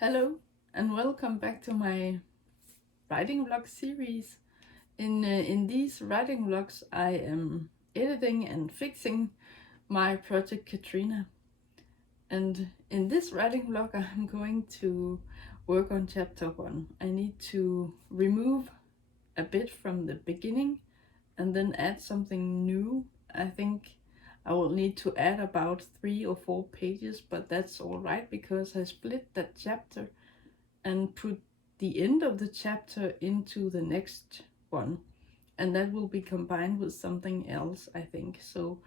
Hello and welcome back to my writing vlog series. In these writing vlogs I am editing and fixing my Project Katrina. And in this writing vlog I'm going to work on chapter 1. I need to remove a bit from the beginning and then add something new. I think I will need to add about 3 or 4 pages, but that's alright because I split that chapter and put the end of the chapter into the next one, and that will be combined with something else, I think. So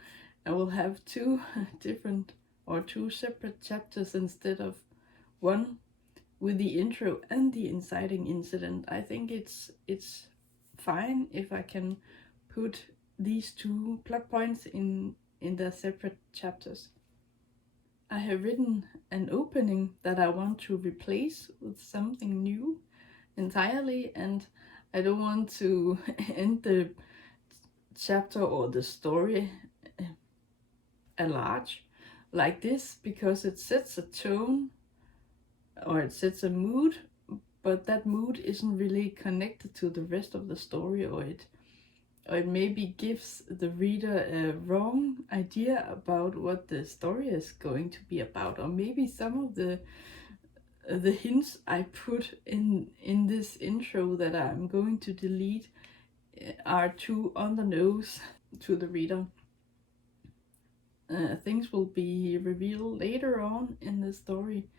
I will have two different or two separate chapters instead of one with the intro and the inciting incident. I think it's fine if I can put these two plot points in their separate chapters. I have written an opening that I want to replace with something new entirely, and I don't want to end the chapter or the story at large like this because it sets a tone or it sets a mood, but that mood isn't really connected to the rest of the story, or it maybe gives the reader a wrong idea about what the story is going to be about, or maybe some of the hints I put in this intro that I'm going to delete are too on the nose to the reader. Things will be revealed later on in the story,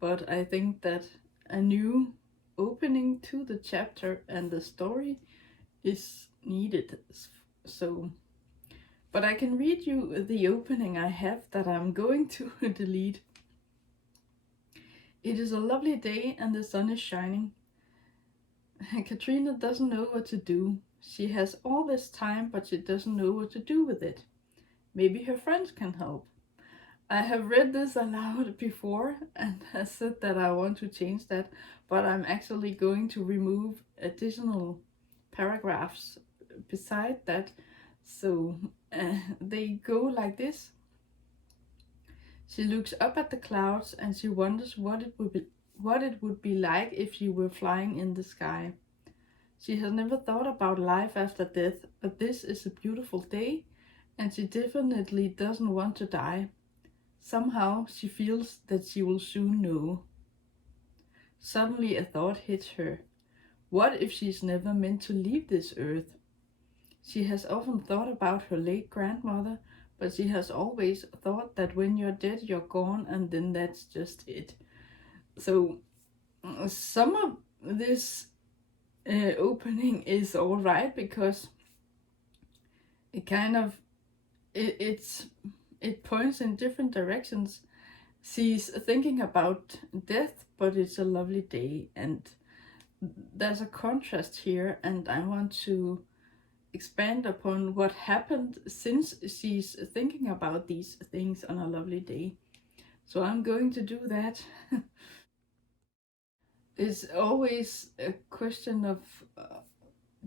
but I think that a new opening to the chapter and the story is needed. So, but I can read you the opening I have that I'm going to delete. It is a lovely day and the sun is shining. Katrina doesn't know what to do. She has all this time, but she doesn't know what to do with it. Maybe her friends can help. I have read this aloud before and has said that I want to change that, but I'm actually going to remove additional paragraphs beside that. So they go like this. She looks up at the clouds and she wonders what it would be like if she were flying in the sky. She has never thought about life after death, but this is a beautiful day, and she definitely doesn't want to die. Somehow she feels that she will soon know. Suddenly a thought hits her. What if she's never meant to leave this earth? She has often thought about her late grandmother, but she has always thought that when you're dead, you're gone, and then that's just it. So some of this opening is all right because it kind of it points in different directions. She's thinking about death, but it's a lovely day, and there's a contrast here, and I want to expand upon what happened since she's thinking about these things on a lovely day. So I'm going to do that. It's always a question of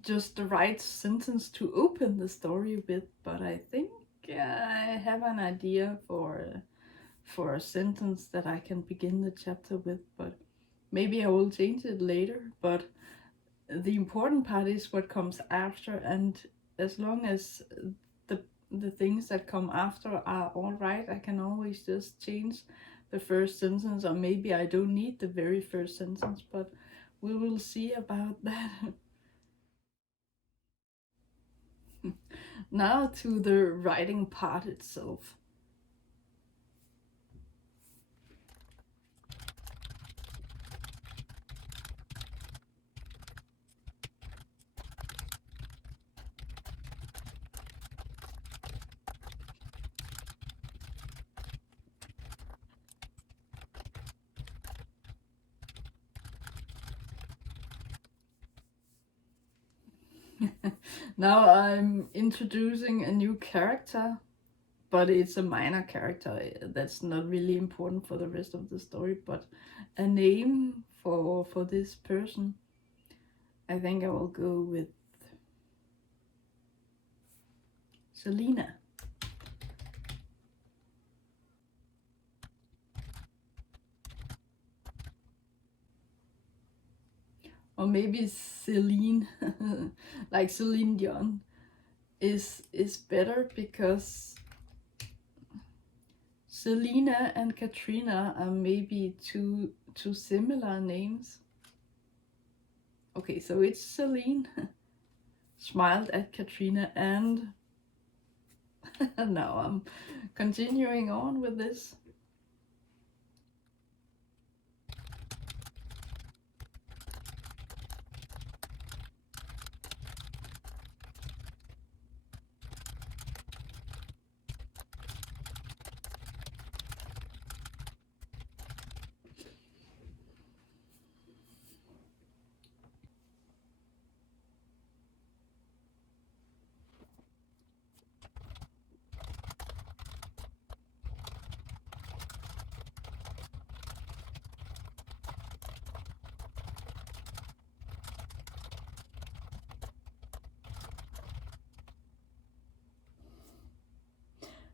just the right sentence to open the story with, but I think I have an idea for a sentence that I can begin the chapter with, but maybe I will change it later. But the important part is what comes after, and as long as the things that come after are all right, I can always just change the first sentence, or maybe I don't need the very first sentence, but we will see about that. Now to the writing part itself. Now I'm introducing a new character, but it's a minor character that's not really important for the rest of the story, but a name for this person. I think I will go with Selena. or maybe Celine, like Celine Dion, is better, because Selena and Katrina are maybe two similar names. Okay, so it's Celine smiled at Katrina, and now I'm continuing on with this.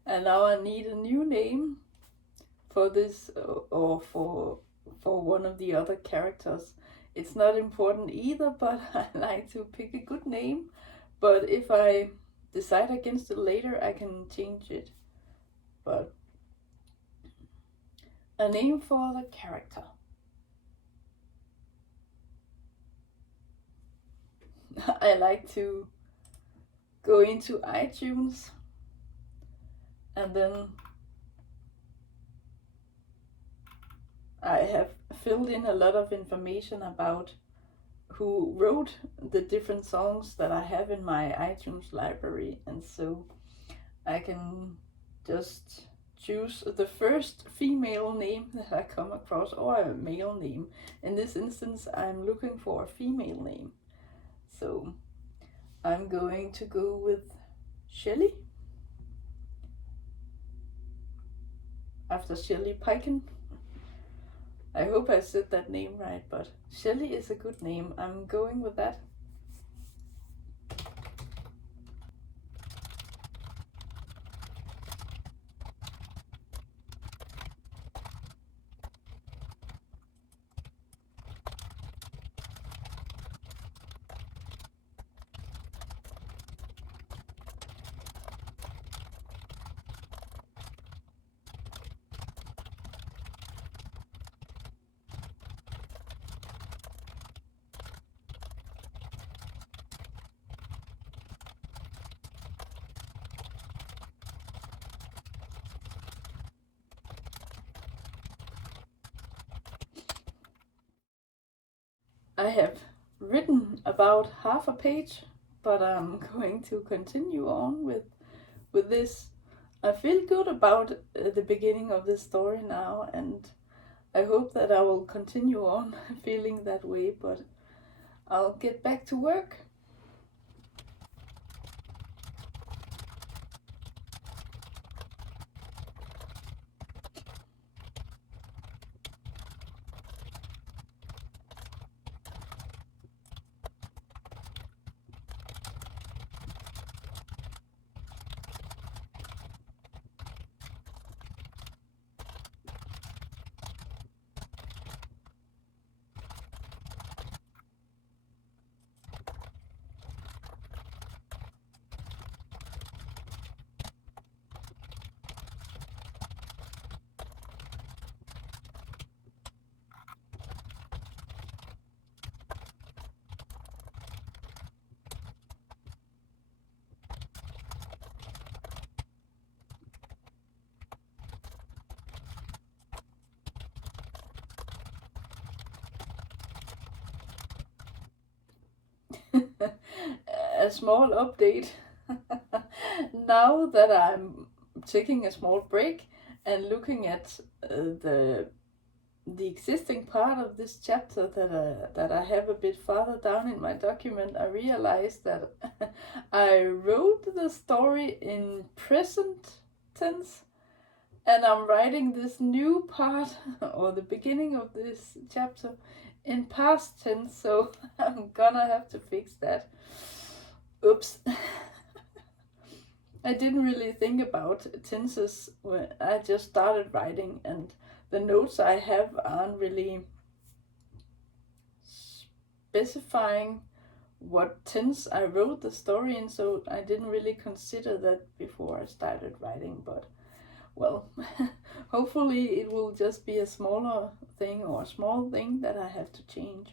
And now I need a new name for this, or for one of the other characters. It's not important either, but I like to pick a good name. But if I decide against it later, I can change it. But a name for the character. I like to go into iTunes and then I have filled in a lot of information about who wrote the different songs that I have in my iTunes library, and so I can just choose the first female name that I come across, or a male name. In this instance, I'm looking for a female name, so I'm going to go with Shelley, after Shelley Piken. I hope I said that name right, but Shelley is a good name. I'm going with that. I have written about half a page, but I'm going to continue on with this. I feel good about the beginning of this story now, and I hope that I will continue on feeling that way, but I'll get back to work. A small update. Now that I'm taking a small break and looking at the existing part of this chapter that I have a bit farther down in my document, I realized that I wrote the story in present tense, and I'm writing this new part or the beginning of this chapter in past tense, so I'm gonna have to fix that. Oops. I didn't really think about tenses when I just started writing, and the notes I have aren't really specifying what tense I wrote the story in, so I didn't really consider that before I started writing, but well, hopefully it will just be a smaller thing or a small thing that I have to change.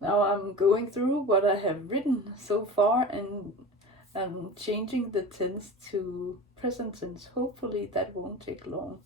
Now I'm going through what I have written so far and I'm changing the tense to present tense. Hopefully that won't take long.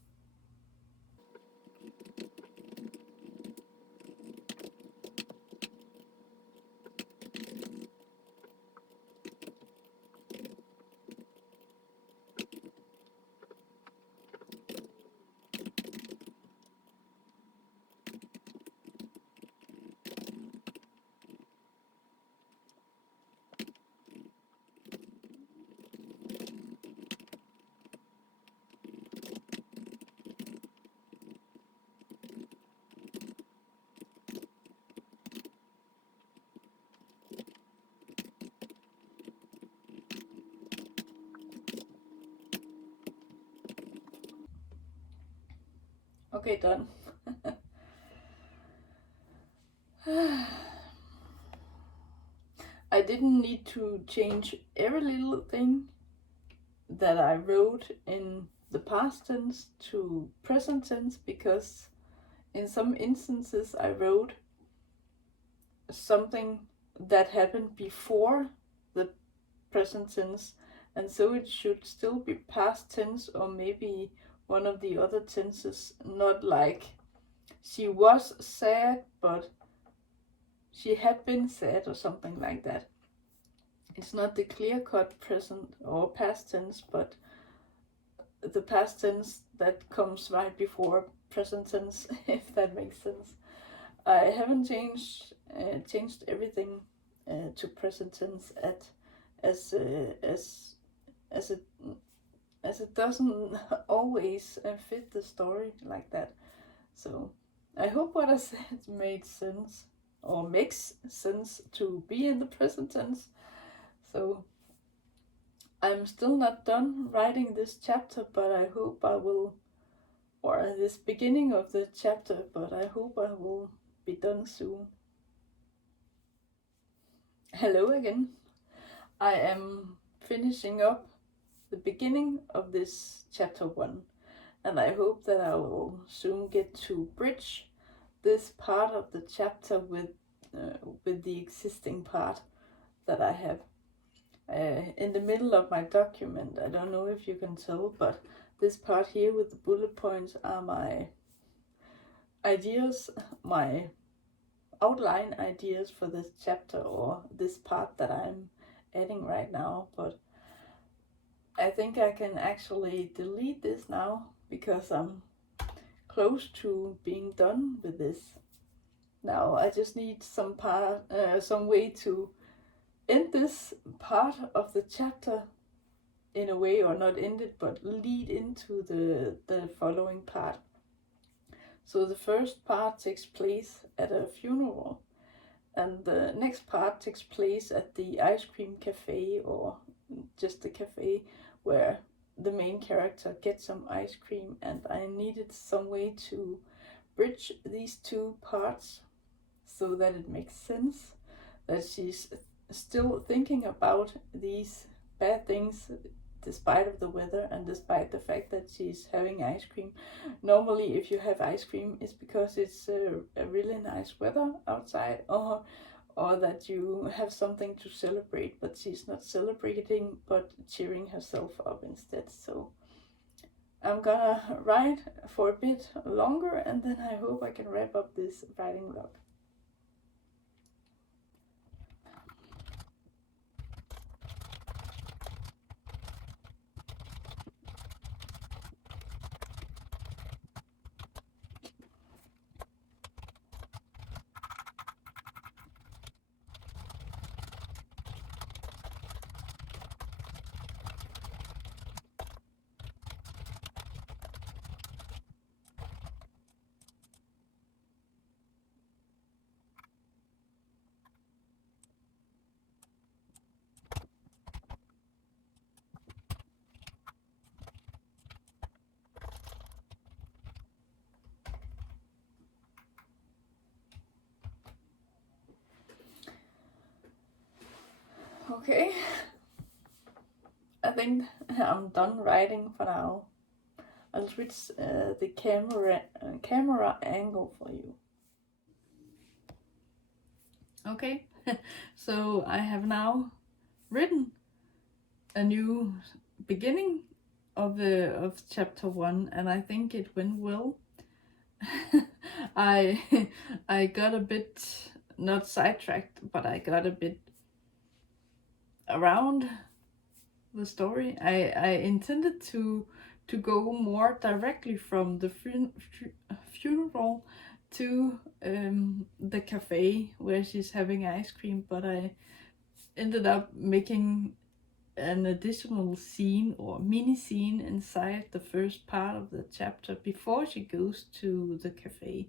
Okay, done. I didn't need to change every little thing that I wrote in the past tense to present tense because in some instances I wrote something that happened before the present tense, and so it should still be past tense or maybe one of the other tenses, not like she was sad but she had been sad or something like that. It's not the clear-cut present or past tense, but the past tense that comes right before present tense, if that makes sense. I haven't changed everything to present tense as as it as it doesn't always fit the story like that. So I hope what I said made sense or makes sense to be in the present tense. So I'm still not done writing this chapter, but I hope I will, or this beginning of the chapter, but I hope I will be done soon. Hello again. I am finishing up the beginning of this chapter 1, and I hope that I will soon get to bridge this part of the chapter with the existing part that I have. In the middle of my document, I don't know if you can tell, but this part here with the bullet points are my ideas, my outline ideas for this chapter or this part that I'm adding right now, but I think I can actually delete this now because I'm close to being done with this. Now I just need some way to end this part of the chapter in a way, or not end it, but lead into the following part. So the first part takes place at a funeral, and the next part takes place at the ice cream cafe, or just the cafe where the main character gets some ice cream, and I needed some way to bridge these two parts so that it makes sense that she's still thinking about these bad things despite of the weather and despite the fact that she's having ice cream. Normally if you have ice cream it's because it's a really nice weather outside, or that you have something to celebrate, but she's not celebrating but cheering herself up instead. So I'm gonna write for a bit longer and then I hope I can wrap up this writing log. Okay, I think I'm done writing for now. I'll switch the camera angle for you. Okay, so I have now written a new beginning of chapter 1, and I think it went well. I I got a bit, not sidetracked, but I got a bit around the story. I intended to go more directly from the funeral to the cafe where she's having ice cream, but I ended up making an additional scene or mini scene inside the first part of the chapter before she goes to the cafe,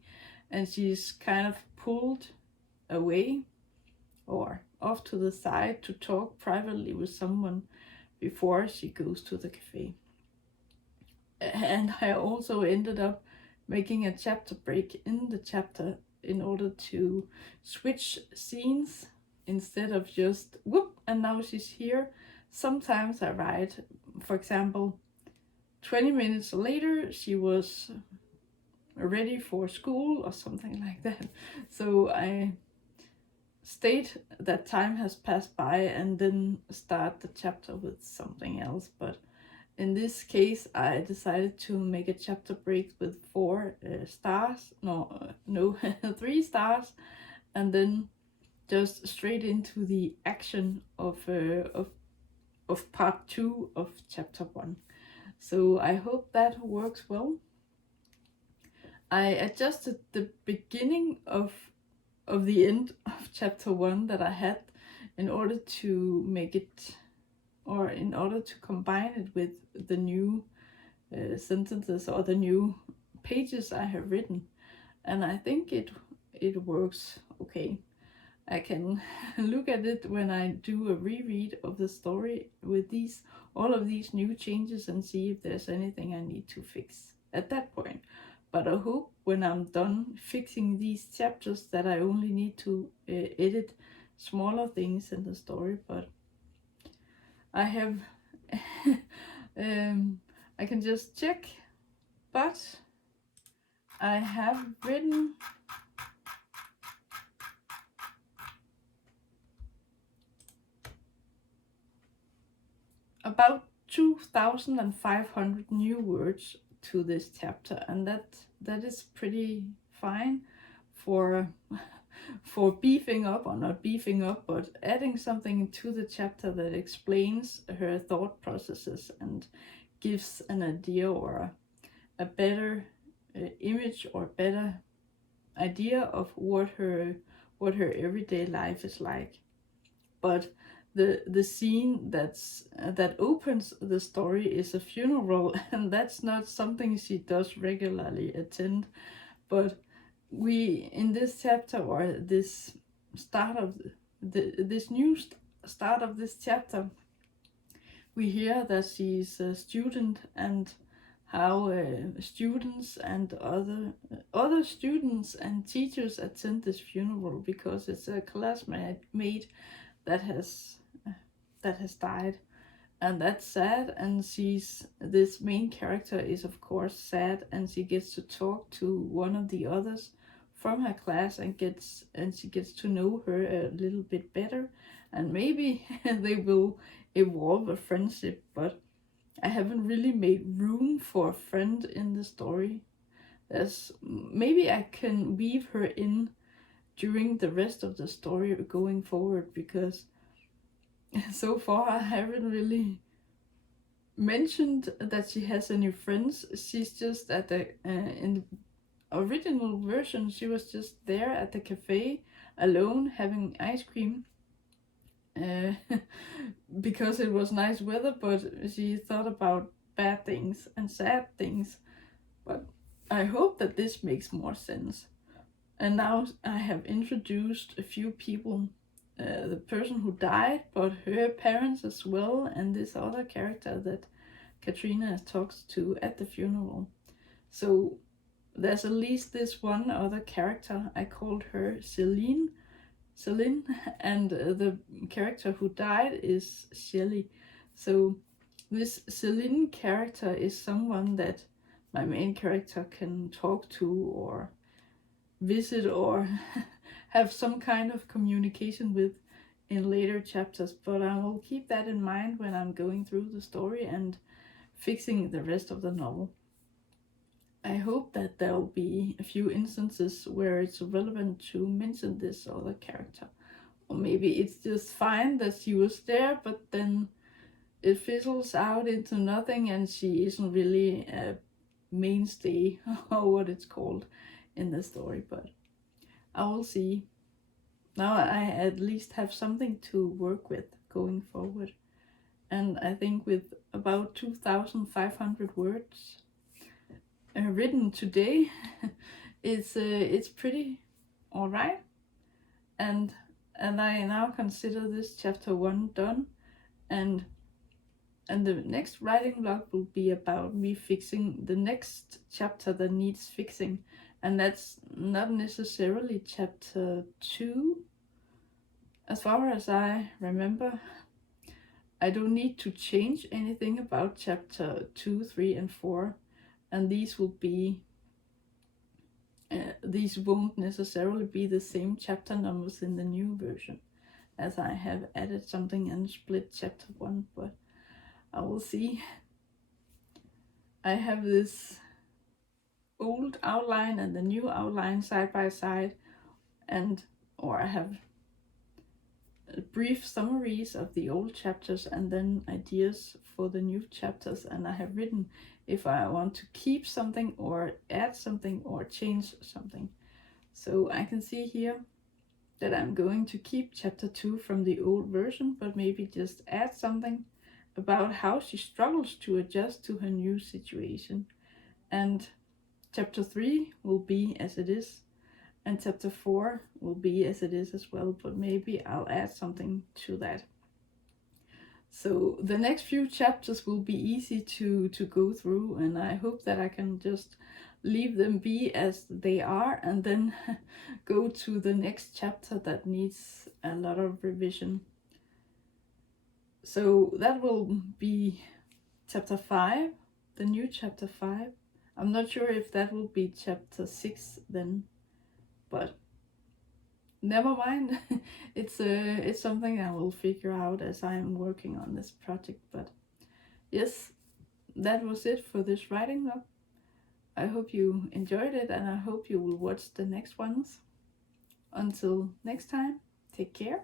and she's kind of pulled away or off to the side to talk privately with someone before she goes to the cafe. And I also ended up making a chapter break in the chapter in order to switch scenes instead of just whoop and now she's here. Sometimes I write, for example, 20 minutes later she was ready for school or something like that. So I state that time has passed by and then start the chapter with something else. But in this case, I decided to make a chapter break with 4 stars, no, 3 stars, and then just straight into the action of part 2 of chapter 1. So I hope that works well. I adjusted the beginning of the end of chapter 1 that I had in order to make it, or in order to combine it with the new sentences or the new pages I have written, and I think it works okay. I can look at it when I do a reread of the story with all of these new changes and see if there's anything I need to fix at that point. But I hope when I'm done fixing these chapters that I only need to edit smaller things in the story. But I have I can just check, but I have written about 2,500 new words to this chapter, and that is pretty fine for beefing up, or not beefing up, but adding something to the chapter that explains her thought processes and gives an idea or a better image or better idea of what her everyday life is like. But the scene that opens the story is a funeral, and that's not something she does regularly attend. But we, in this chapter, or this start of this new start of this chapter, we hear that she's a student and how students and other students and teachers attend this funeral because it's a classmate that has died, and that's sad. And this main character is of course sad, and she gets to talk to one of the others from her class and she gets to know her a little bit better, and maybe they will evolve a friendship. But I haven't really made room for a friend in the story. Maybe I can weave her in during the rest of the story going forward, because so far I haven't really mentioned that she has any friends. She's just at the in the original version she was just there at the cafe alone having ice cream because it was nice weather, but she thought about bad things and sad things. But I hope that this makes more sense. And now I have introduced a few people, the person who died, but her parents as well, and this other character that Katrina talks to at the funeral. So there's at least this one other character. I called her Celine. Celine, and the character who died is Shelley. So this Celine character is someone that my main character can talk to or visit or have some kind of communication with in later chapters, but I will keep that in mind when I'm going through the story and fixing the rest of the novel. I hope that there will be a few instances where it's relevant to mention this other character. Or maybe it's just fine that she was there, but then it fizzles out into nothing and she isn't really a mainstay or what it's called in the story. But I will see. Now I at least have something to work with going forward. And I think with about 2,500 words written today, it's pretty alright. And I now consider this chapter 1 done, and the next writing vlog will be about me fixing the next chapter that needs fixing, and that's not necessarily chapter 2. As far as I remember, I don't need to change anything about chapter 2, 3, and 4, and these won't necessarily be the same chapter numbers in the new version, as I have added something and split chapter 1, but I will see. I have this old outline and the new outline side by side, or I have brief summaries of the old chapters and then ideas for the new chapters, and I have written if I want to keep something or add something or change something. So I can see here that I'm going to keep chapter 2 from the old version, but maybe just add something about how she struggles to adjust to her new situation. And chapter 3 will be as it is, and chapter 4 will be as it is as well, but maybe I'll add something to that. So the next few chapters will be easy to go through, and I hope that I can just leave them be as they are and then go to the next chapter that needs a lot of revision. So that will be chapter 5, the new chapter 5. I'm not sure if that will be chapter 6 then, but never mind. It's something I will figure out as I am working on this project. But yes, that was it for this writing vlog. I hope you enjoyed it, and I hope you will watch the next ones. Until next time, take care.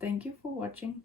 Thank you for watching.